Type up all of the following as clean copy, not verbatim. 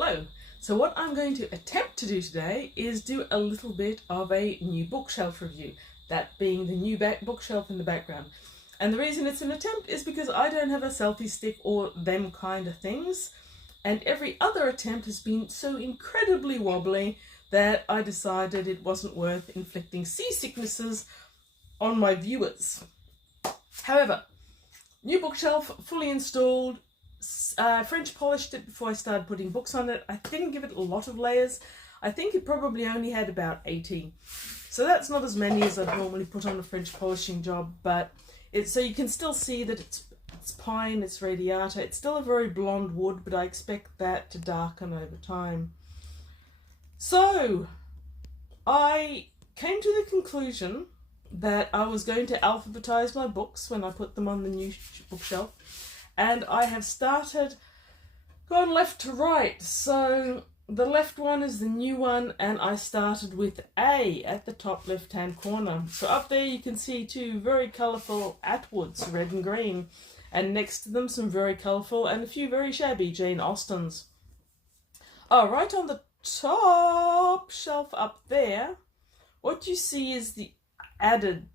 Hello. So what I'm going to attempt to do today is do a little bit of a new bookshelf review, that being the new bookshelf in the background. And the reason it's an attempt is because I don't have a selfie stick or them kind of things, and every other attempt has been so incredibly wobbly that I decided it wasn't worth inflicting seasicknesses on my viewers. However, new bookshelf, fully installed. French polished it before I started putting books on it. I didn't give it a lot of layers. I think it probably only had about 80. So that's not as many as I'd normally put on a French polishing job, but so you can still see that it's pine, it's radiata. It's still a very blonde wood, but I expect that to darken over time. So I came to the conclusion that I was going to alphabetize my books when I put them on the new bookshelf. And I have gone left to right. So the left one is the new one, and I started with A at the top left-hand corner. So up there you can see two very colourful Atwoods, red and green. And next to them some very colourful and a few very shabby Jane Austens. Oh, right on the top shelf up there, what you see is the added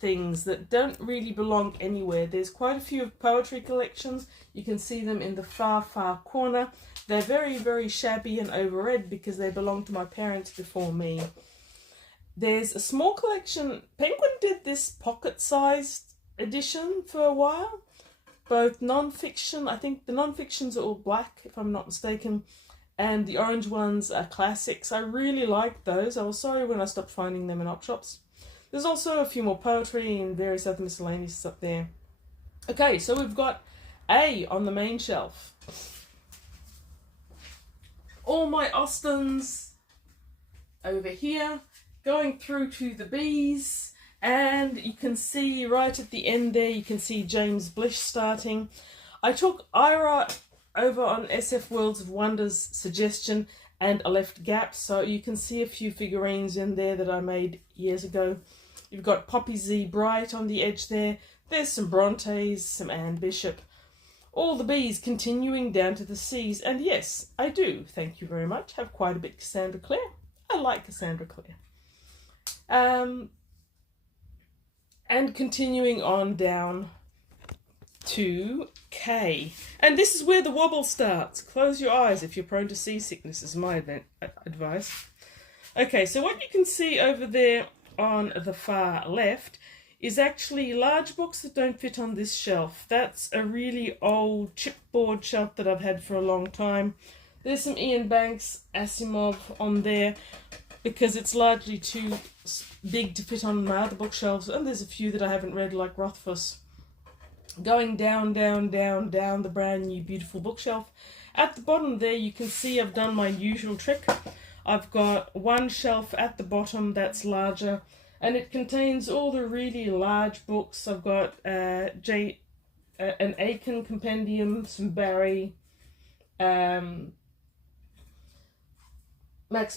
things that don't really belong anywhere. There's quite a few poetry collections. You can see them in the far corner. They're very, very shabby and overread because they belong to my parents before me. There's a small collection. Penguin did this pocket-sized edition for a while. Both non-fiction, I think the non-fictions are all black if I'm not mistaken, and the orange ones are classics. I really liked those. I was sorry when I stopped finding them in op shops. There's also a few more poetry and various other miscellaneous up there. Okay, so we've got A on the main shelf. All my Austens over here, going through to the B's, and you can see right at the end there, you can see James Blish starting. I took Ira over on SF Worlds of Wonder's suggestion, and I left gaps, so you can see a few figurines in there that I made years ago. You've got Poppy Z Bright on the edge there. There's some Brontes, some Anne Bishop. All the B's continuing down to the C's. And yes, I do, thank you very much, have quite a bit Cassandra Clare. I like Cassandra Clare. And continuing on down to K. And this is where the wobble starts. Close your eyes if you're prone to seasickness is my advice. Okay, so what you can see over there on the far left is actually large books that don't fit on this shelf. That's a really old chipboard shelf that I've had for a long time. There's some Ian Banks, Asimov on there because it's largely too big to fit on my other bookshelves, and there's a few that I haven't read like Rothfuss. Going down the brand new beautiful bookshelf. At the bottom there you can see I've done my usual trick. I've got one shelf at the bottom that's larger, and it contains all the really large books. I've got an Aiken compendium, some Barry, Max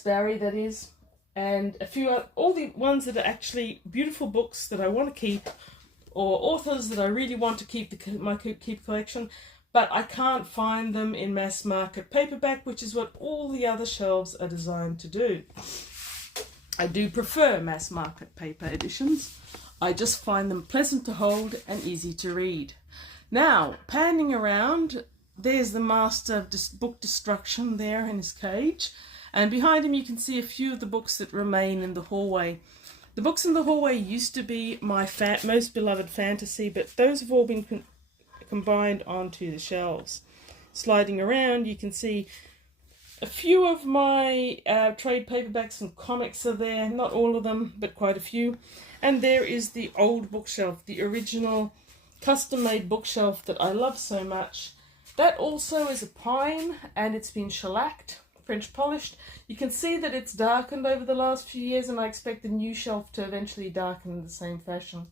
Barry that is, and a few all the ones that are actually beautiful books that I want to keep, or authors that I really want to keep my collection, but I can't find them in mass market paperback, which is what all the other shelves are designed to do. I do prefer mass market paper editions. I just find them pleasant to hold and easy to read. Now, panning around, there's the master of book destruction there in his cage, and behind him you can see a few of the books that remain in the hallway. The books in the hallway used to be my most beloved fantasy, but those have all been combined onto the shelves. Sliding around, you can see a few of my trade paperbacks and comics are there. Not all of them, but quite a few. And there is the old bookshelf, the original custom-made bookshelf that I love so much. That also is a pine, and it's been shellacked, French polished. You can see that it's darkened over the last few years, and I expect the new shelf to eventually darken in the same fashion.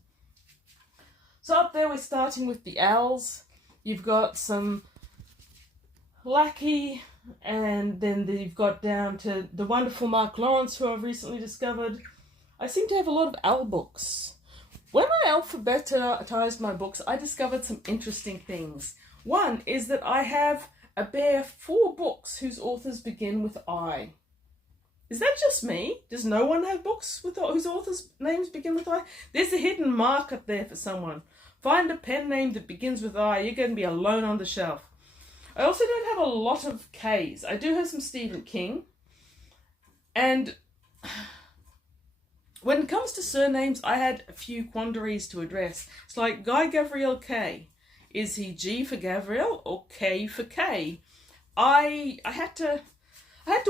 So up there we're starting with the owls. You've got some Lackey, and then you've got down to the wonderful Mark Lawrence, who I've recently discovered. I seem to have a lot of owl books. When I alphabetized my books, I discovered some interesting things. One is that I have bear 4 books whose authors begin with I. Is that just me? Does no one have books with whose authors' names begin with I? There's a hidden market there for someone. Find a pen name that begins with I. You're going to be alone on the shelf. I also don't have a lot of K's. I do have some Stephen King. And when it comes to surnames, I had a few quandaries to address. It's like Guy Gavriel K. Is he G for Gavriel or K for K? I had to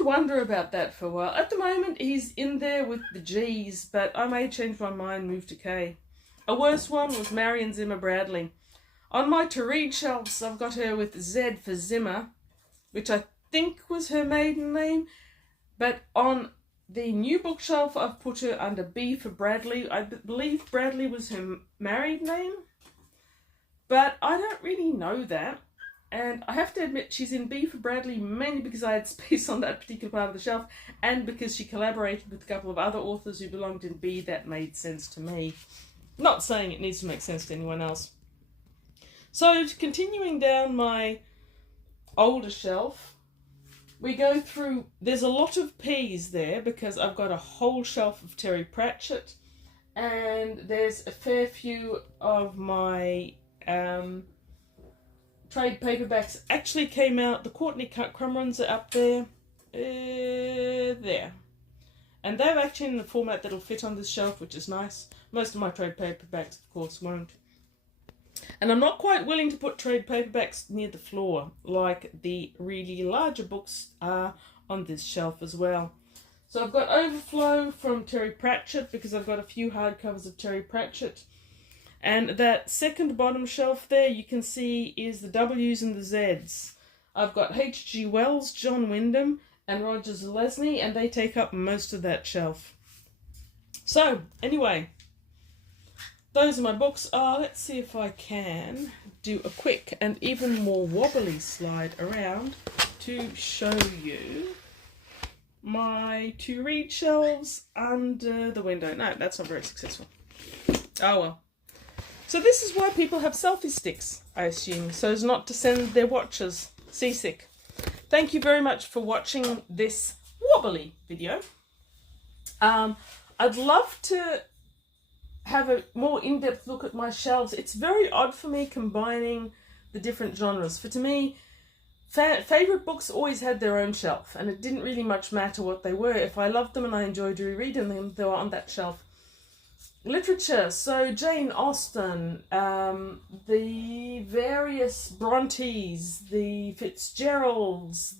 wonder about that for a while. At the moment, he's in there with the G's, but I may change my mind, move to K. A worse one was Marion Zimmer Bradley. On my to-read shelves, I've got her with Z for Zimmer, which I think was her maiden name, but on the new bookshelf, I've put her under B for Bradley. I believe Bradley was her married name, but I don't really know that. And I have to admit, she's in B for Bradley mainly because I had space on that particular part of the shelf and because she collaborated with a couple of other authors who belonged in B. That made sense to me. Not saying it needs to make sense to anyone else. So, continuing down my older shelf, we go through, there's a lot of P's there because I've got a whole shelf of Terry Pratchett, and there's a fair few of my trade paperbacks actually came out. The Courtney Crumruns are up there, there. And they're actually in the format that'll fit on this shelf, which is nice. Most of my trade paperbacks, of course, won't. And I'm not quite willing to put trade paperbacks near the floor, like the really larger books are on this shelf as well. So I've got Overflow from Terry Pratchett, because I've got a few hardcovers of Terry Pratchett. And that second bottom shelf there, you can see, is the W's and the Z's. I've got H.G. Wells, John Wyndham, and Roger Zelazny, and they take up most of that shelf. So, anyway, those are my books. Let's see if I can do a quick and even more wobbly slide around to show you my to-read shelves under the window. No, that's not very successful. Oh well. So this is why people have selfie sticks, I assume, so as not to send their watchers seasick. Thank you very much for watching this wobbly video. I'd love to have a more in-depth look at my shelves. It's very odd for me combining the different genres. For to me, favourite books always had their own shelf, and it didn't really much matter what they were. If I loved them and I enjoyed rereading them, they were on that shelf. Literature, so Jane Austen, the various Brontes, the Fitzgeralds,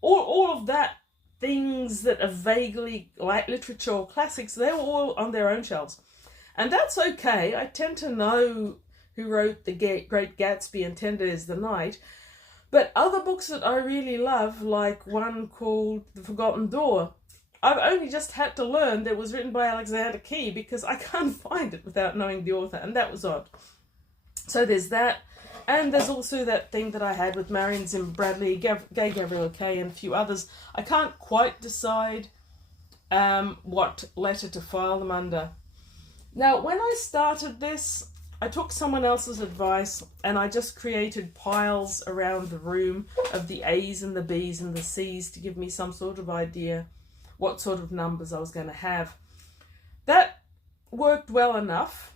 all of that, things that are vaguely like literature or classics, they were all on their own shelves. And that's okay. I tend to know who wrote The Great Gatsby and Tender is the Night. But other books that I really love, like one called The Forgotten Door, I've only just had to learn that it was written by Alexander Key because I can't find it without knowing the author, and that was odd. So there's that. And there's also that thing that I had with Marion Zimmer Bradley, Gay Gavriel Kay, and a few others. I can't quite decide what letter to file them under. Now, when I started this, I took someone else's advice and I just created piles around the room of the A's and the B's and the C's to give me some sort of idea what sort of numbers I was going to have. That worked well enough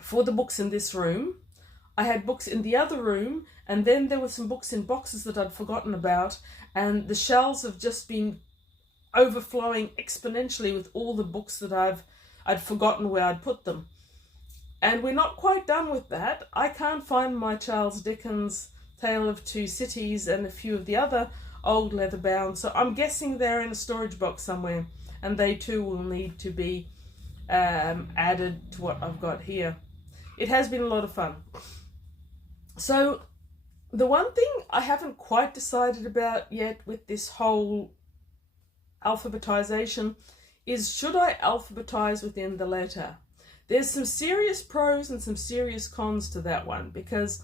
for the books in this room. I had books in the other room, and then there were some books in boxes that I'd forgotten about, and the shelves have just been overflowing exponentially with all the books that I'd forgotten where I'd put them. And we're not quite done with that. I can't find my Charles Dickens Tale of Two Cities and a few of the other old leather bound, so I'm guessing they're in a storage box somewhere, and they too will need to be added to what I've got here. It has been a lot of fun. So the one thing I haven't quite decided about yet with this whole alphabetization is, should I alphabetize within the letter? There's some serious pros and some serious cons to that one, because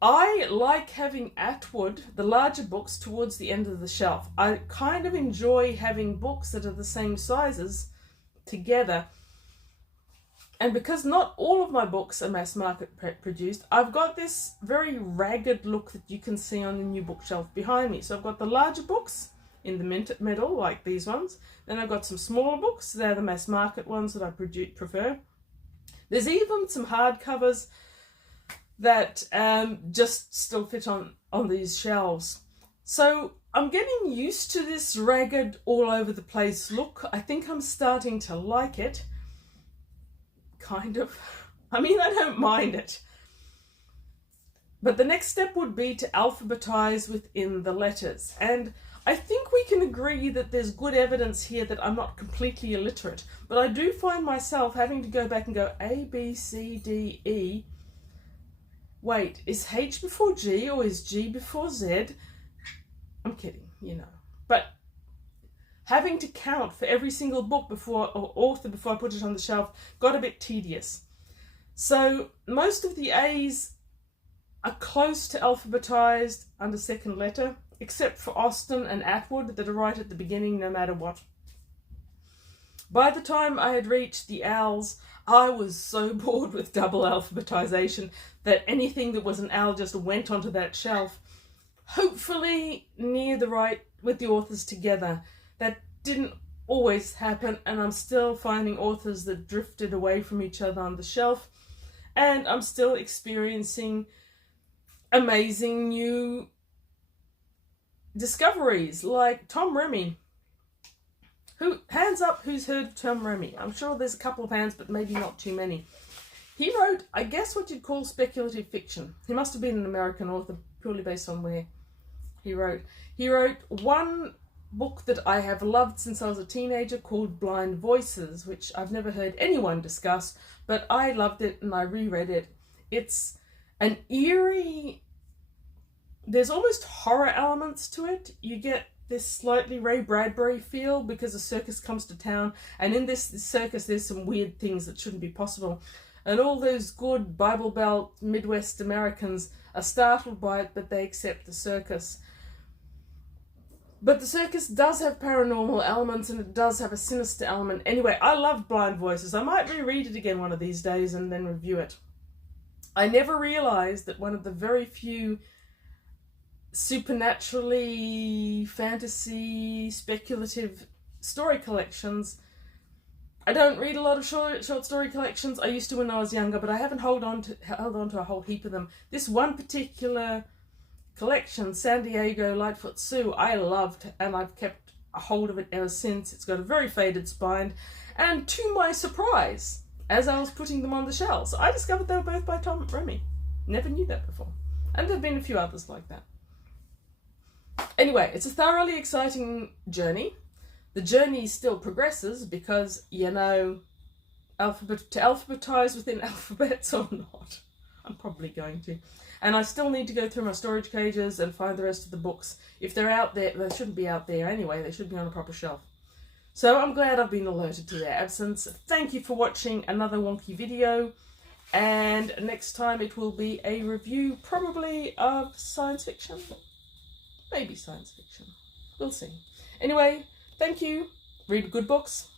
I like having Atwood, the larger books, towards the end of the shelf. I kind of enjoy having books that are the same sizes together. And because not all of my books are mass market produced, I've got this very ragged look that you can see on the new bookshelf behind me. So I've got the larger books in the middle, like these ones. Then I've got some smaller books. They're the mass market ones that I prefer. There's even some hardcovers that just still fit on these shelves. So I'm getting used to this ragged, all over the place look. I think I'm starting to like it. Kind of. I mean, I don't mind it. But the next step would be to alphabetize within the letters. And I think we can agree that there's good evidence here that I'm not completely illiterate. But I do find myself having to go back and go A, B, C, D, E. Wait, is H before G or is G before Z? I'm kidding, you know. But having to count for every single book or author before I put it on the shelf got a bit tedious. So most of the A's are close to alphabetized under second letter, except for Austen and Atwood that are right at the beginning no matter what. By the time I had reached the L's, I was so bored with double alphabetization that anything that was an L just went onto that shelf, hopefully near the right with the authors together. That didn't always happen, and I'm still finding authors that drifted away from each other on the shelf, and I'm still experiencing amazing new discoveries like Tom Remy. Hands up who's heard of Tom Remy? I'm sure there's a couple of hands, but maybe not too many. He wrote, I guess, what you'd call speculative fiction. He must have been an American author, purely based on where he wrote. He wrote one book that I have loved since I was a teenager called Blind Voices, which I've never heard anyone discuss, but I loved it and I reread it. It's an eerie, there's almost horror elements to it. You get this slightly Ray Bradbury feel because a circus comes to town, and in this circus there's some weird things that shouldn't be possible. And all those good Bible Belt Midwest Americans are startled by it, but they accept the circus. But the circus does have paranormal elements, and it does have a sinister element. Anyway, I love Blind Voices. I might reread it again one of these days and then review it. I never realised that one of the very few supernaturally fantasy speculative story collections. I don't read a lot of short story collections. I used to when I was younger, but I haven't held on to a whole heap of them. This one particular collection, San Diego Lightfoot Sue, I loved, and I've kept a hold of it ever since. It's got a very faded spine, and to my surprise, as I was putting them on the shelves, I discovered they were both by Tom Remy. Never knew that before. And there have been a few others like that. Anyway, it's a thoroughly exciting journey. The journey still progresses because, you know, to alphabetize within alphabets or not. I'm probably going to. And I still need to go through my storage cages and find the rest of the books. If they're out there, they shouldn't be out there anyway. They should be on a proper shelf. So I'm glad I've been alerted to their absence. Thank you for watching another wonky video. And next time it will be a review, probably of science fiction. Maybe science fiction. We'll see. Anyway, thank you. Read good books.